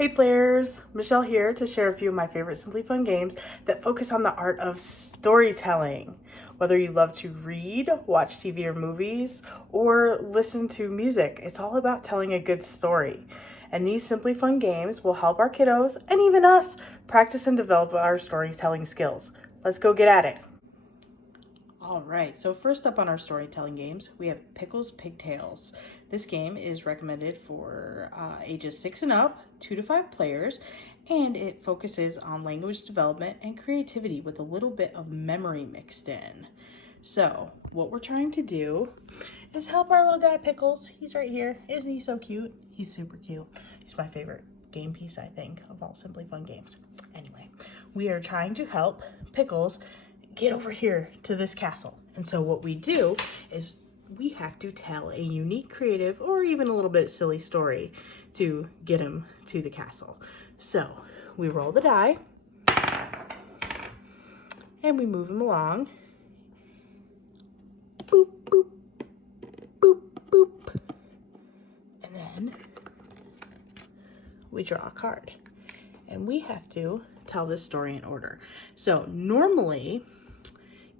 Hey players, Michelle here to share a few of my favorite Simply Fun games that focus on the art of storytelling. Whether you love to read, watch TV or movies, or listen to music, it's all about telling a good story. And these Simply Fun games will help our kiddos, and even us, practice and develop our storytelling skills. Let's go get at it. All right, so first up on our storytelling games, we have Pickles, Pigtails. This game is recommended for ages 6 and up, 2 to 5 players, and it focuses on language development and creativity with a little bit of memory mixed in. So what we're trying to do is help our little guy Pickles. He's right here. Isn't he so cute? He's super cute. He's my favorite game piece, I think, of all Simply Fun games. Anyway, we are trying to help Pickles get over here to this castle. And so what we do is we have to tell a unique, creative, or even a little bit silly story to get him to the castle. So we roll the die and we move him along. Boop, boop, boop, boop. And then we draw a card and we have to tell this story in order. So normally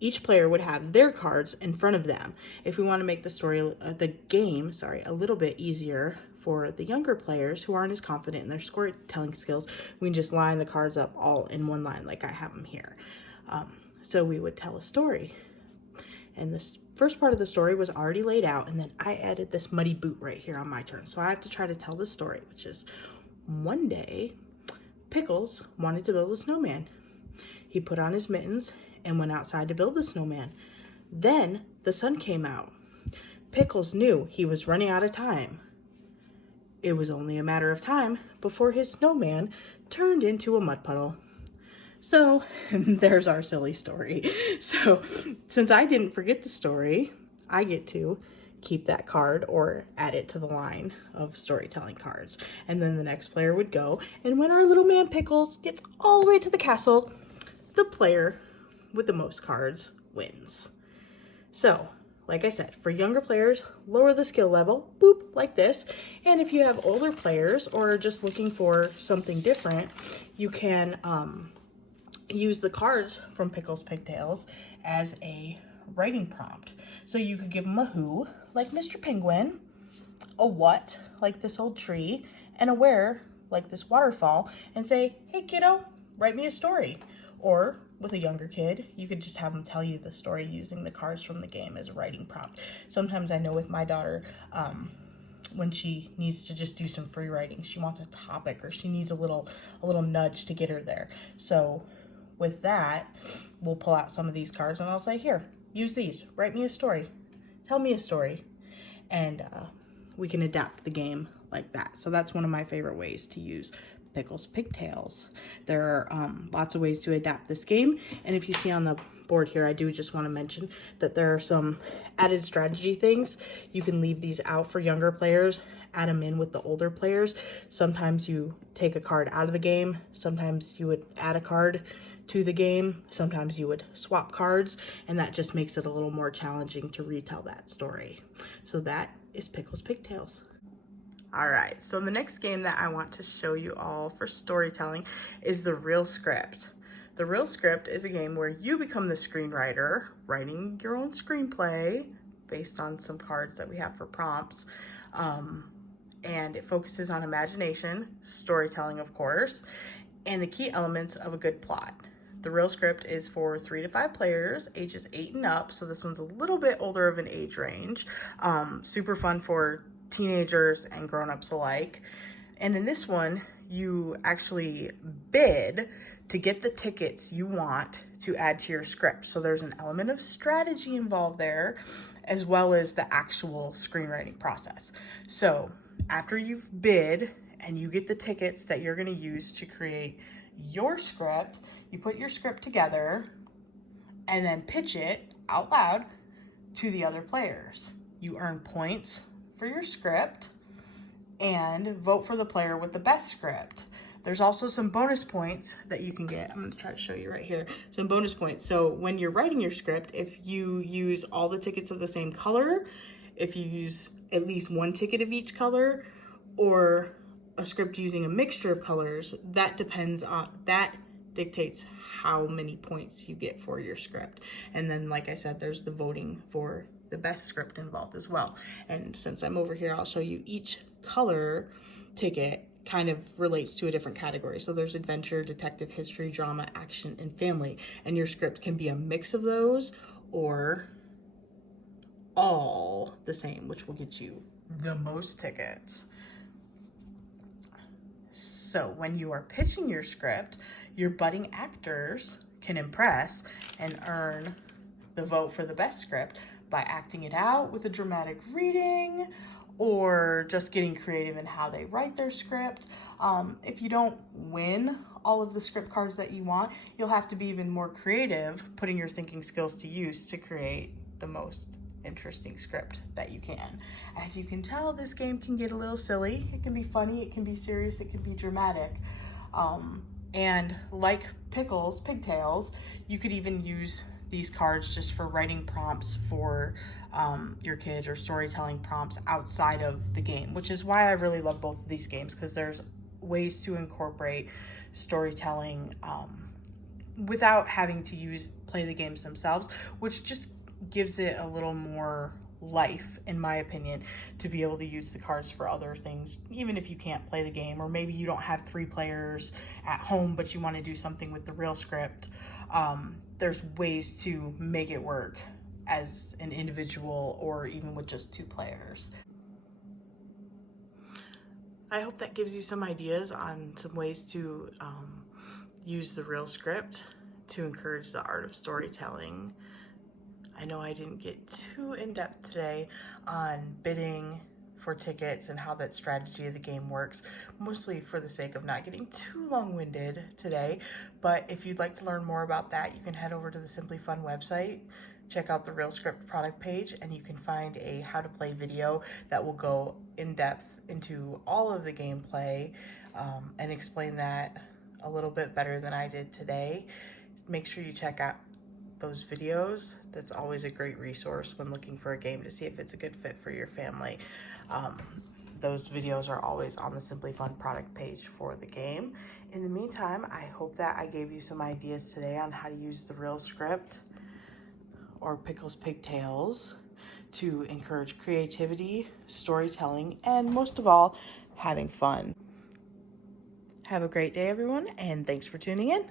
each player would have their cards in front of them. If we want to make the game, a little bit easier for the younger players who aren't as confident in their storytelling skills, we can just line the cards up all in one line like I have them here. So we would tell a story. And this first part of the story was already laid out, and then I added this muddy boot right here on my turn. So I have to try to tell the story, which is one day, Pickles wanted to build a snowman. He put on his mittens and went outside to build the snowman. Then the sun came out. Pickles knew he was running out of time. It was only a matter of time before his snowman turned into a mud puddle. So there's our silly story. So since I didn't forget the story, I get to keep that card or add it to the line of storytelling cards. And then the next player would go, and when our little man Pickles gets all the way to the castle, the player with the most cards wins. So, like I said, for younger players, lower the skill level, boop, like this. And if you have older players or are just looking for something different, you can use the cards from Pickles Pigtails as a writing prompt. So you could give them a who, like Mr. Penguin, a what, like this old tree, and a where, like this waterfall, and say, hey kiddo, write me a story. Or with a younger kid, you could just have them tell you the story using the cards from the game as a writing prompt. Sometimes I know with my daughter, when she needs to just do some free writing, she wants a topic or she needs a little nudge to get her there. So with that, we'll pull out some of these cards and I'll say, here, use these, write me a story, tell me a story. And we can adapt the game like that. So that's one of my favorite ways to use Pickles Pigtails. There are lots of ways to adapt this game, and if you see on the board here, I do just want to mention that there are some added strategy things. You can leave these out for younger players, add them in with the older players. Sometimes you take a card out of the game, sometimes you would add a card to the game, sometimes you would swap cards, and that just makes it a little more challenging to retell that story. So that is Pickles Pigtails. All right, so the next game that I want to show you all for storytelling is the Real Script. The Real Script is a game where you become the screenwriter, writing your own screenplay based on some cards that we have for prompts. And it focuses on imagination, storytelling, of course, and the key elements of a good plot. The Real Script is for 3 to 5 players, ages 8 and up, so this one's a little bit older of an age range. Super fun for teenagers and grown-ups alike. And in this one, you actually bid to get the tickets you want to add to your script. So there's an element of strategy involved there, as well as the actual screenwriting process. So after you've bid and you get the tickets that you're going to use to create your script, you put your script together and then pitch it out loud to the other players. You earn points for your script and vote for the player with the best script. There's also some bonus points that you can get. I'm going to try to show you right here. Some bonus points. So when you're writing your script, if you use all the tickets of the same color, if you use at least one ticket of each color, or a script using a mixture of colors, that dictates how many points you get for your script. And then, like I said, there's the voting for the best script involved as well. And since I'm over here, I'll show you each color ticket kind of relates to a different category. So there's adventure, detective, history, drama, action, and family. And your script can be a mix of those or all the same, which will get you the most tickets. So when you are pitching your script, your budding actors can impress and earn the vote for the best script by acting it out with a dramatic reading or just getting creative in how they write their script. If you don't win all of the script cards that you want, you'll have to be even more creative, putting your thinking skills to use to create the most interesting script that you can. As you can tell, this game can get a little silly. It can be funny, it can be serious, it can be dramatic. And like Pickles, Pigtails, you could even use these cards just for writing prompts for your kids or storytelling prompts outside of the game, which is why I really love both of these games, because there's ways to incorporate storytelling without having to play the games themselves, which just gives it a little more life, in my opinion, to be able to use the cards for other things, even if you can't play the game, or maybe you don't have 3 players at home but you want to do something with the real script. There's ways to make it work as an individual or even with just 2 players. I hope that gives you some ideas on some ways to use the real script to encourage the art of storytelling. I know I didn't get too in-depth today on bidding for tickets and how that strategy of the game works, mostly for the sake of not getting too long-winded today. But if you'd like to learn more about that, you can head over to the SimplyFun website, check out the Real Script product page, and you can find a how to play video that will go in depth into all of the gameplay and explain that a little bit better than I did today. Make sure you check out those videos. That's always a great resource when looking for a game to see if it's a good fit for your family. Those videos are always on the SimplyFun product page for the game. In the meantime, I hope that I gave you some ideas today on how to use the real script or Pickles Pigtails to encourage creativity, storytelling, and most of all, having fun. Have a great day, everyone, and thanks for tuning in.